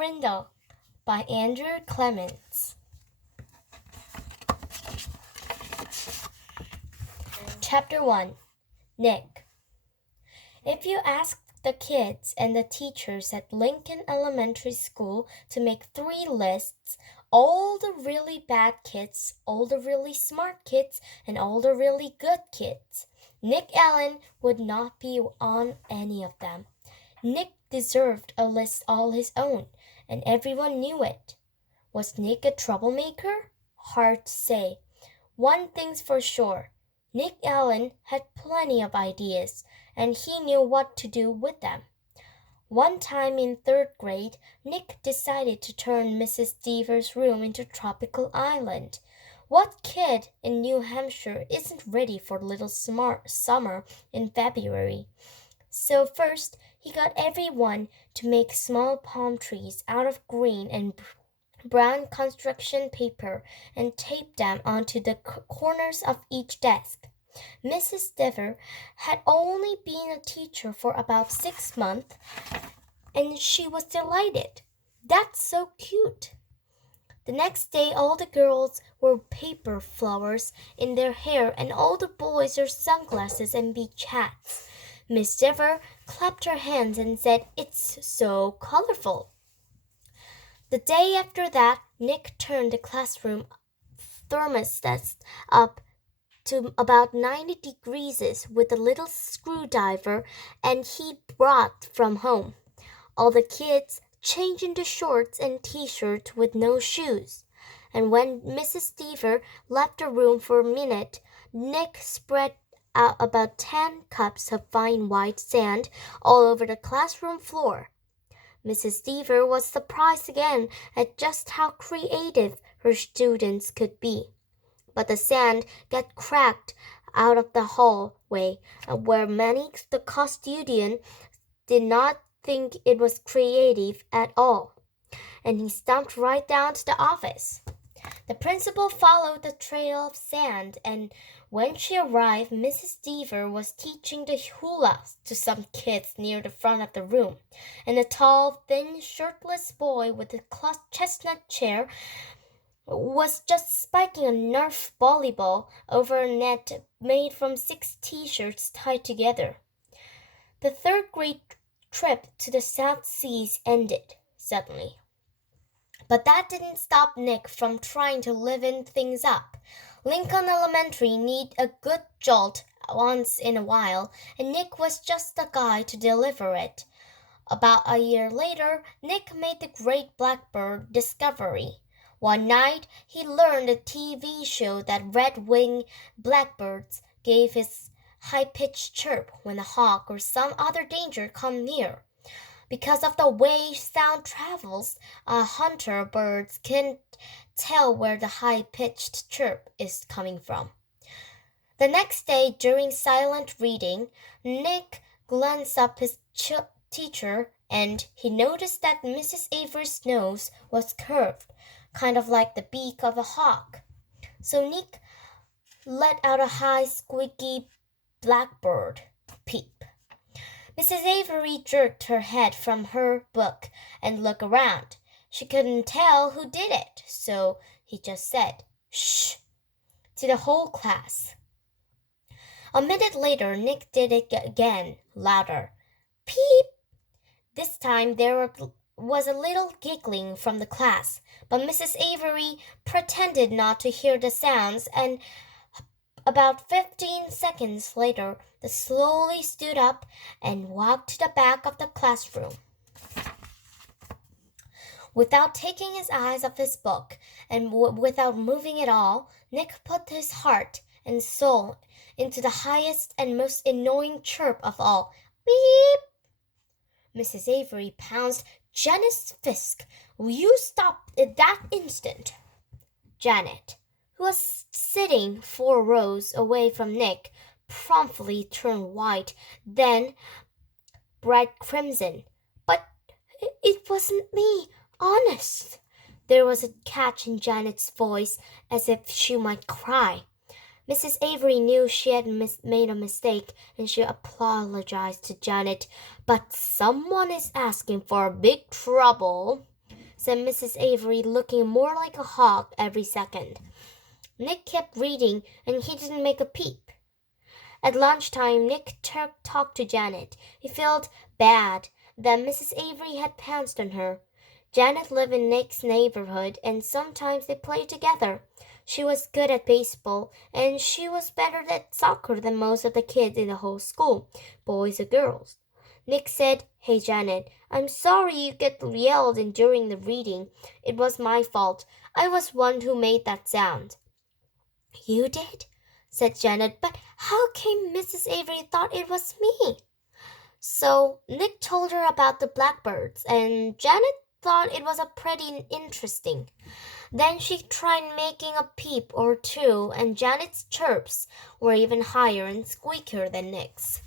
Frindle by Andrew Clements. Chapter 1. Nick. If you asked the kids and the teachers at Lincoln Elementary School to make 3 lists, all the really bad kids, all the really smart kids, and all the really good kids, Nick Allen would not be on any of them. Nick deserved a list all his own, and everyone knew it. Was Nick a troublemaker? Hard to say. One thing's for sure. Nick Allen had plenty of ideas, and he knew what to do with them. One time in 3rd grade, Nick decided to turn Mrs. Deaver's room into a tropical island. What kid in New Hampshire isn't ready for a little summer in February? So first, he got everyone to make small palm trees out of green and brown construction paper and taped them onto the corners of each desk. Mrs. Dever had only been a teacher for about 6 months, and she was delighted. That's so cute. The next day, all the girls wore paper flowers in their hair, and all the boys wore sunglasses and beach hats. Miss Dever clapped her hands and said, "It's so colorful." The day after that, Nick turned the classroom thermostat up to about 90 degrees with a little screwdriver and he brought from home. All the kids changed into shorts and t-shirts with no shoes. And when Mrs. Deaver left the room for a minute, Nick spread out about 10 cups of fine white sand all over the classroom floor. Mrs. Deaver was surprised again at just how creative her students could be. But the sand got cracked out of the hallway, where many the custodian did not think it was creative at all, and he stumped right down to the office. The principal followed the trail of sand, and when she arrived, Mrs. Deaver was teaching the hula to some kids near the front of the room, and a tall, thin, shirtless boy with a chestnut chair was just spiking a Nerf volleyball over a net made from 6 t-shirts tied together. The 3rd grade trip to the South Seas ended suddenly. But that didn't stop Nick from trying to liven things up. Lincoln Elementary needed a good jolt once in a while, and Nick was just the guy to deliver it. About a year later, Nick made the great blackbird discovery. One night, he learned a TV show that red-winged blackbirds gave his high-pitched chirp when a hawk or some other danger come near. Because of the way sound travels, hunter birds can't tell where the high-pitched chirp is coming from. The next day, during silent reading, Nick glanced up his teacher and he noticed that Mrs. Avery's nose was curved, kind of like the beak of a hawk. So Nick let out a high, squeaky blackbird peep. Mrs. Avery jerked her head from her book and looked around. She couldn't tell who did it, so he just said, "Shh," to the whole class. A minute later, Nick did it again, louder. Peep! This time there was a little giggling from the class, but Mrs. Avery pretended not to hear the sounds, and about 15 seconds later, they slowly stood up and walked to the back of the classroom. Without taking his eyes off his book and without moving at all, Nick put his heart and soul into the highest and most annoying chirp of all. Beep! Mrs. Avery pounced. "Janet Fisk, will you stop at that instant?" Janet, who was sitting 4 rows away from Nick, promptly turned white, then bright crimson. "But it wasn't me, honest." There was a catch in Janet's voice, as if she might cry. Mrs. Avery knew she had made a mistake, and she apologized to Janet. "But someone is asking for big trouble." said Mrs. Avery, looking more like a hawk every second. Nick kept reading, and he didn't make a peep. At lunchtime, Nick talked to Janet. He felt bad that Mrs. Avery had pounced on her. Janet lived in Nick's neighborhood, and sometimes they played together. She was good at baseball, and she was better at soccer than most of the kids in the whole school, boys or girls. Nick said, "Hey, Janet, I'm sorry you get yelled in during the reading. It was my fault. I was one who made that sound." "You did?" said Janet, "but how came Mrs. Avery thought it was me?" So Nick told her about the blackbirds, and Janet thought it was a pretty interesting. Then she tried making a peep or two, and Janet's chirps were even higher and squeakier than Nick's.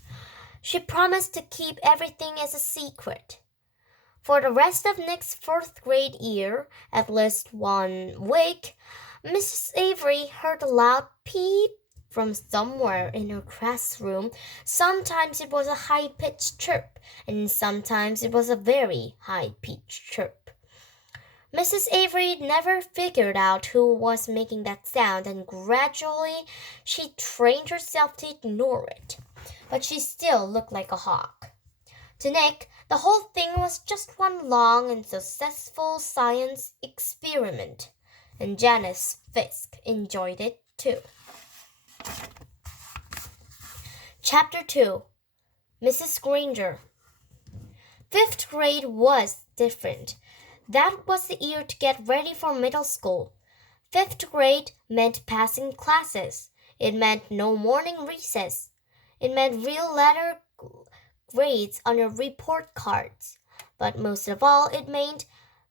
She promised to keep everything as a secret. For the rest of Nick's fourth grade year, at least one week, Mrs. Avery heard a loud peep from somewhere in her classroom. Sometimes it was a high-pitched chirp, and sometimes it was a very high-pitched chirp. Mrs. Avery never figured out who was making that sound, and gradually she trained herself to ignore it. But she still looked like a hawk. To Nick, the whole thing was just one long and successful science experiment, and Janice Fisk enjoyed it too. Chapter 2. Mrs. Granger. Fifth grade was different. That was the year to get ready for middle school. Fifth grade meant passing classes. It meant no morning recess. It meant real letter grades on your report cards. But most of all, it meant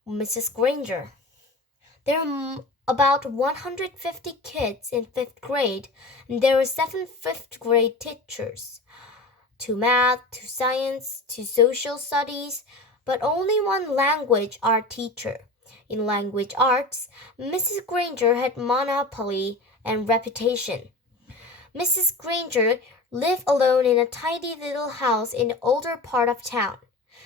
Mrs. Granger. There are about 150 kids in fifth grade, and there were 7 fifth grade teachers. 2 math, 2 science, 2 social studies, but only 1 language art teacher. In language arts, Mrs. Granger had monopoly and reputation. Mrs. Granger lived alone in a tiny little house in the older part of town.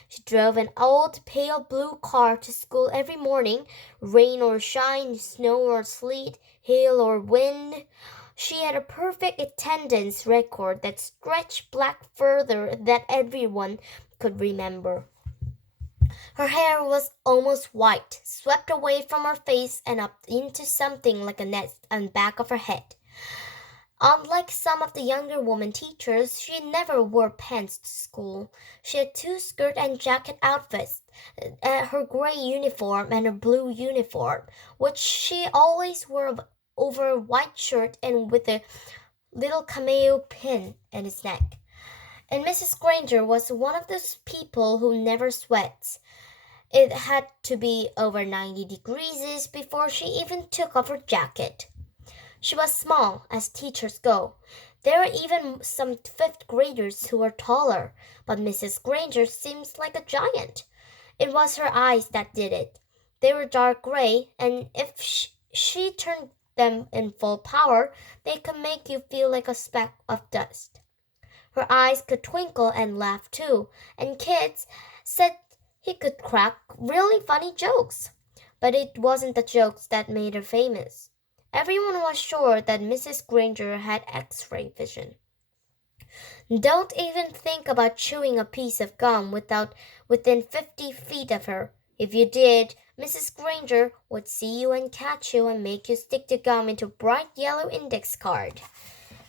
She drove an old pale blue car to school every morning, rain or shine, snow or sleet, hail or wind. She had a perfect attendance record that stretched back further than everyone could remember. Her hair was almost white, swept away from her face and up into something like a nest on the back of her head. Unlike some of the younger woman teachers, she never wore pants to school. She had 2 skirt and jacket outfits, her gray uniform and her blue uniform, which she always wore over a white shirt and with a little cameo pin in its neck. And Mrs. Granger was one of those people who never sweats. It had to be over 90 degrees before she even took off her jacket. She was small, as teachers go. There were even some fifth graders who were taller, but Mrs. Granger seems like a giant. It was her eyes that did it. They were dark gray, and if she turned them in full power, they could make you feel like a speck of dust. Her eyes could twinkle and laugh too, and kids said he could crack really funny jokes. But it wasn't the jokes that made her famous. Everyone was sure that Mrs. Granger had X-ray vision. Don't even think about chewing a piece of gum within 50 feet of her. If you did, Mrs. Granger would see you and catch you and make you stick the gum into a bright yellow index card.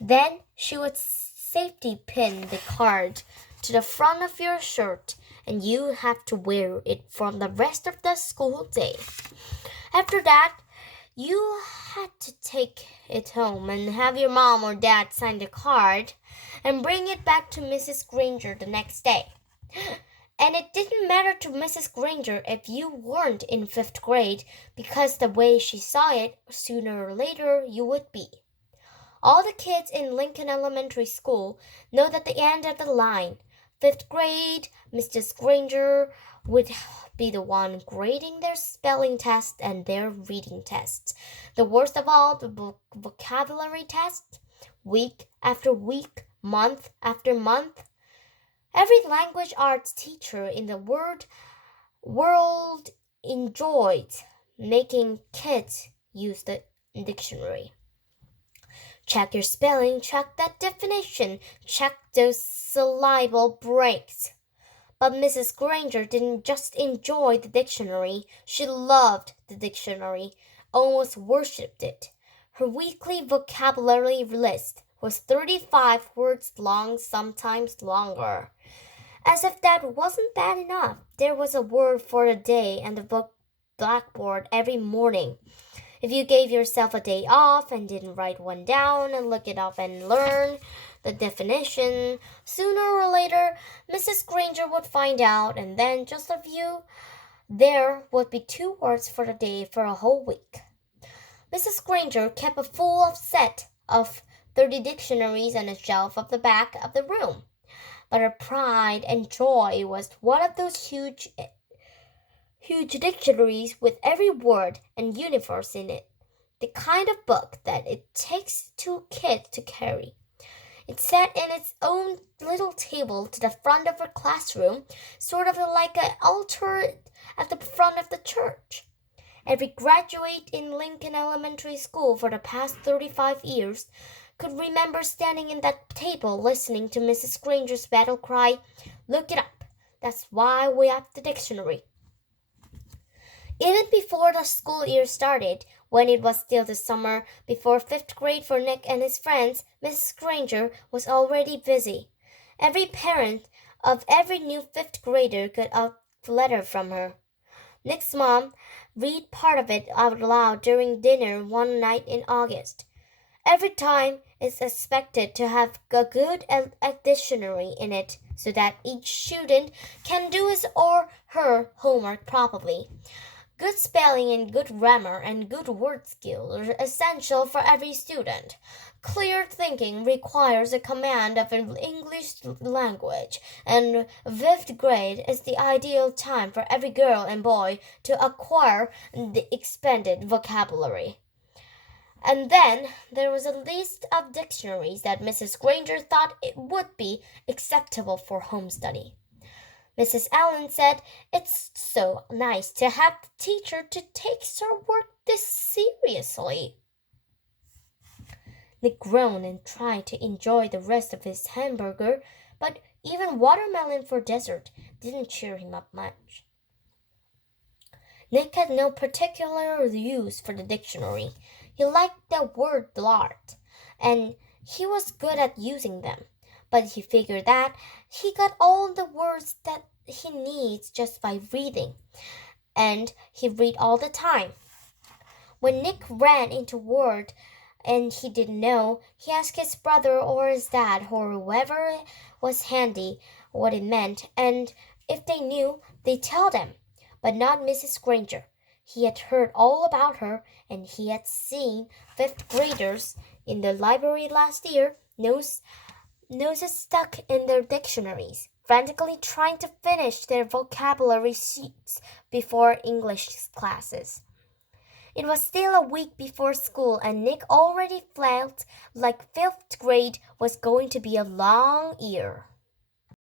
Then she would safety pin the card to the front of your shirt, and you have to wear it for the rest of the school day. After that, you had to take it home and have your mom or dad sign the card and bring it back to Mrs. Granger the next day. And it didn't matter to Mrs. Granger if you weren't in fifth grade, because the way she saw it, sooner or later you would be. All the kids in Lincoln Elementary School know that the end of the line, fifth grade, Mrs. Granger would be the one grading their spelling test and their reading tests. The worst of all, the vocabulary test, week after week, month after month. Every language arts teacher in the world enjoyed making kids use the dictionary. Check your spelling, check that definition, check those syllable breaks. But Mrs. Granger didn't just enjoy the dictionary, she loved the dictionary, almost worshipped it. Her weekly vocabulary list was 35 words long, sometimes longer. As if that wasn't bad enough, there was a word for the day and the book blackboard every morning. If you gave yourself a day off and didn't write one down and look it up and learn the definition, sooner or later Mrs. Granger would find out, and then just a few, there would be 2 words for the day for a whole week. Mrs. Granger kept a full set of 30 dictionaries on a shelf at the back of the room. But her pride and joy was one of those huge dictionaries with every word and universe in it. The kind of book that it takes 2 kids to carry. It sat in its own little table to the front of her classroom, sort of like an altar at the front of the church. Every graduate in Lincoln Elementary School for the past 35 years could remember standing in that table listening to Mrs. Granger's battle cry, "Look it up. That's why we have the dictionary." Even before the school year started, when it was still the summer before 5th grade for Nick and his friends, Mrs. Granger was already busy. Every parent of every new 5th grader got a letter from her. Nick's mom read part of it out loud during dinner one night in August. Every time it's expected to have a good dictionary in it so that each student can do his or her homework properly. Good spelling and good grammar and good word skills are essential for every student. Clear thinking requires a command of the English language, and 5th grade is the ideal time for every girl and boy to acquire the expanded vocabulary. And then there was a list of dictionaries that Mrs. Granger thought it would be acceptable for home study. Mrs. Allen said, "It's so nice to have the teacher to take her work this seriously." Nick groaned and tried to enjoy the rest of his hamburger, but even watermelon for dessert didn't cheer him up much. Nick had no particular use for the dictionary. He liked the word a lot, and he was good at using them. But he figured that he got all the words that he needs just by reading, and he read all the time. When Nick ran into word and he didn't know, he asked his brother or his dad or whoever was handy what it meant, and if they knew, they'd tell them. But not Mrs. Granger. He had heard all about her, and he had seen 5th graders in the library last year, noses stuck in their dictionaries, frantically trying to finish their vocabulary sheets before English classes. It was still a week before school, and Nick already felt like 5th grade was going to be a long year.